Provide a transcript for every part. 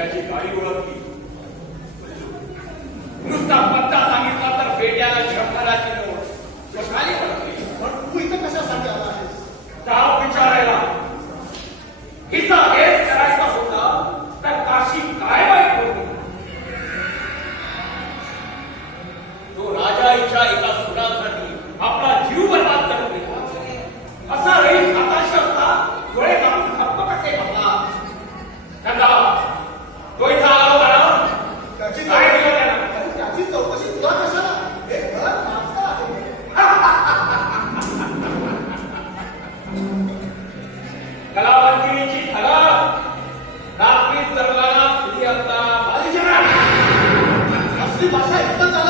que a gente. आम्ही सर्वांना असली भाषा एकच झाला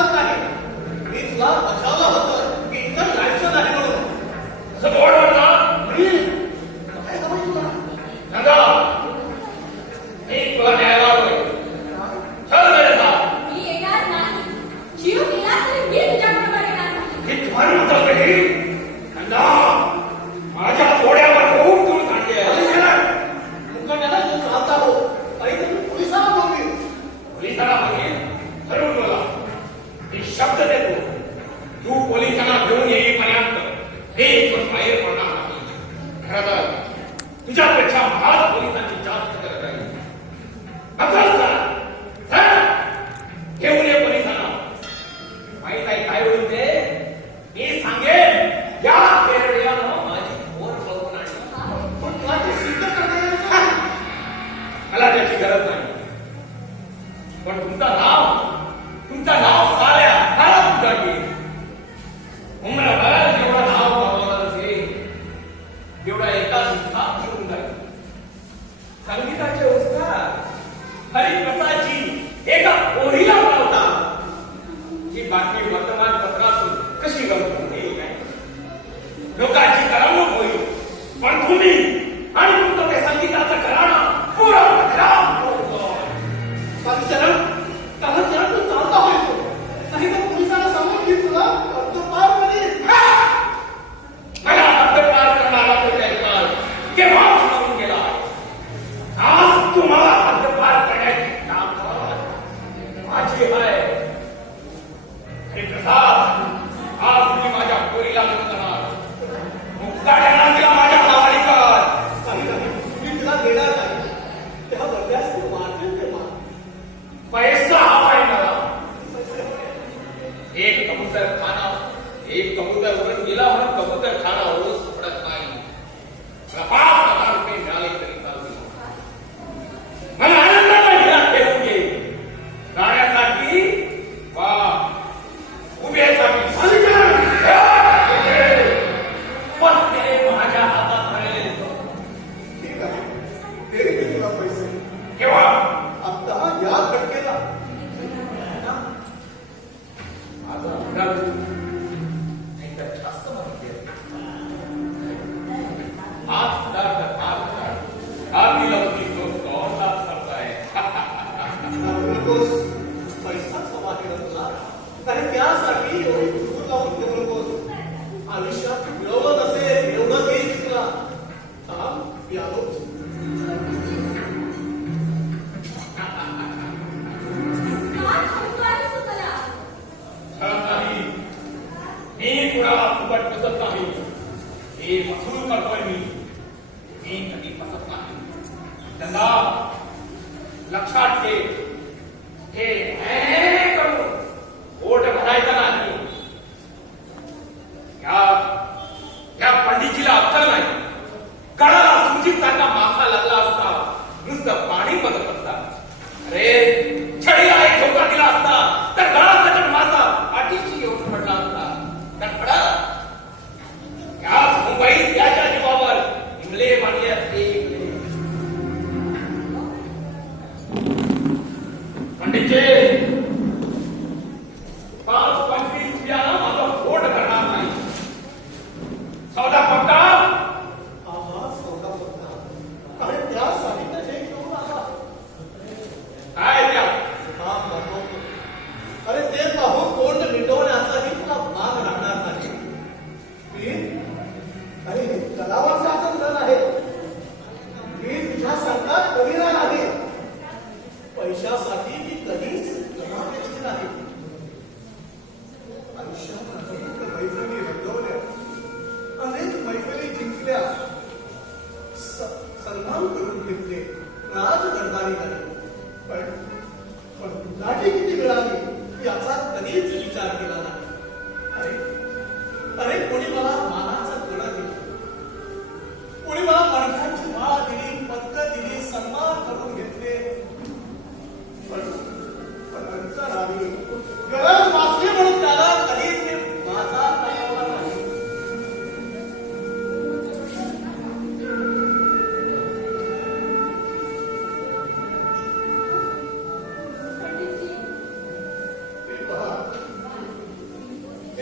पण तुमचा नाव तुमचा नाव साऱ्या सारा तुमचा की उमराभरात जेवढं नाव कमावत असेल एका सुखात घेऊन जाईल. संगीताचे उत्साह हरिकथाची एका लावता वर्तमानपत्रातून कशी लोकांची करमणूक होईल पण तुम्ही पैसा हा पाहिजे एक कबूतर खाना एक कबूतर उडून गेला म्हणून कबूतर खाना उडूच पडत नाही. कारण त्यासाठी एवढी दूर लावून ठेवू नकोस आयुष्यात मिळवलं नसेल एवढं घे तुला काम यावंच मी कुणाला फुकट बसत नाही हे।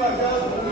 pagar